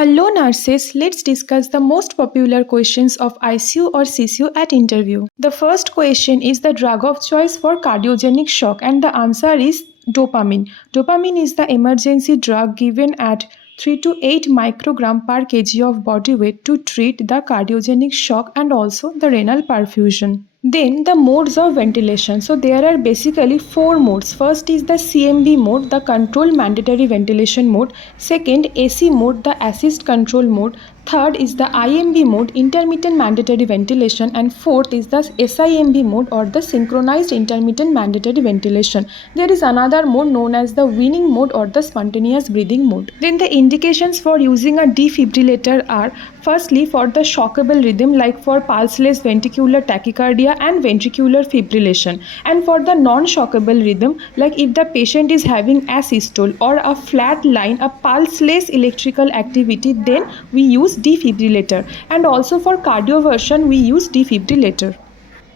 Hello nurses, let's discuss the most popular questions of ICU or CCU at interview. The first question is the drug of choice for cardiogenic shock and the answer is dopamine. Dopamine is the emergency drug given at 3 to 8 microgram per kg of body weight to treat the cardiogenic shock and also the renal perfusion. Then the modes of ventilation. So there are basically four modes. First is the CMV mode, the control mandatory ventilation mode. Second, AC mode, the assist control mode. Third is the IMV mode, intermittent mandatory ventilation, and fourth is the SIMV mode or the synchronized intermittent mandatory ventilation. There is another mode known as the weaning mode or the spontaneous breathing mode. Then the indications for using a defibrillator are firstly for the shockable rhythm like for pulseless ventricular tachycardia and ventricular fibrillation, and for the non-shockable rhythm like if the patient is having asystole or a flat line, a pulseless electrical activity, then we use defibrillator, and also for cardioversion we use defibrillator.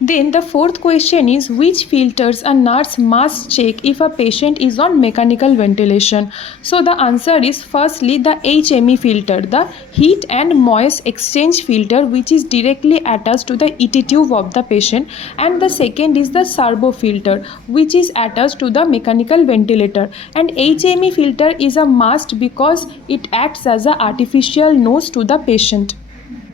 Then the fourth question is which filters a nurse must check if a patient is on mechanical ventilation. So the answer is firstly the HME filter, the heat and moist exchange filter, which is directly attached to the ET tube of the patient, and the second is the servo filter, which is attached to the mechanical ventilator. And HME filter is a must because it acts as an artificial nose to the patient.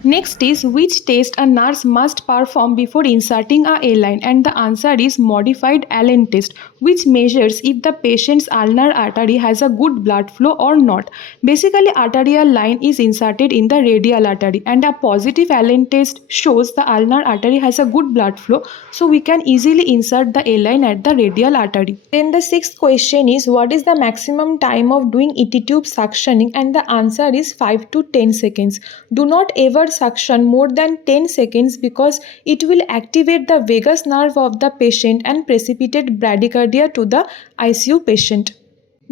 Next is which test a nurse must perform before inserting a A-line, and the answer is modified Allen test, which measures if the patient's ulnar artery has a good blood flow or not. Basically, arterial line is inserted in the radial artery and a positive Allen test shows the ulnar artery has a good blood flow, so we can easily insert the A-line at the radial artery. Then the sixth question is what is the maximum time of doing ET tube suctioning, and the answer is 5 to 10 seconds. Do not ever suction more than 10 seconds because it will activate the vagus nerve of the patient and precipitate bradycardia to the ICU patient.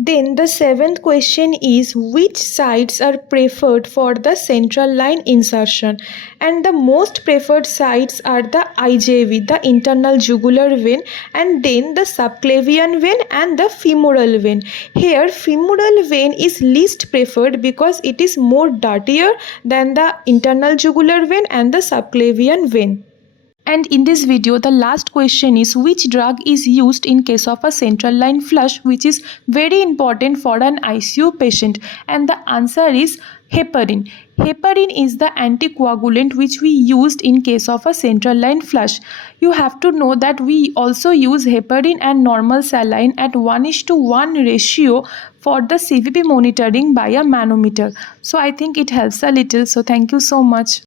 Then the seventh question is which sites are preferred for the central line insertion, and the most preferred sites are the IJV, the internal jugular vein, and then the subclavian vein and the femoral vein. Here femoral vein is least preferred because it is more dirtier than the internal jugular vein and the subclavian vein. And in this video, the last question is which drug is used in case of a central line flush, which is very important for an ICU patient, and the answer is heparin. Heparin is the anticoagulant which we used in case of a central line flush. You have to know that we also use heparin and normal saline at 1:1 ratio for the CVP monitoring by a manometer. So I think it helps a little. So thank you so much.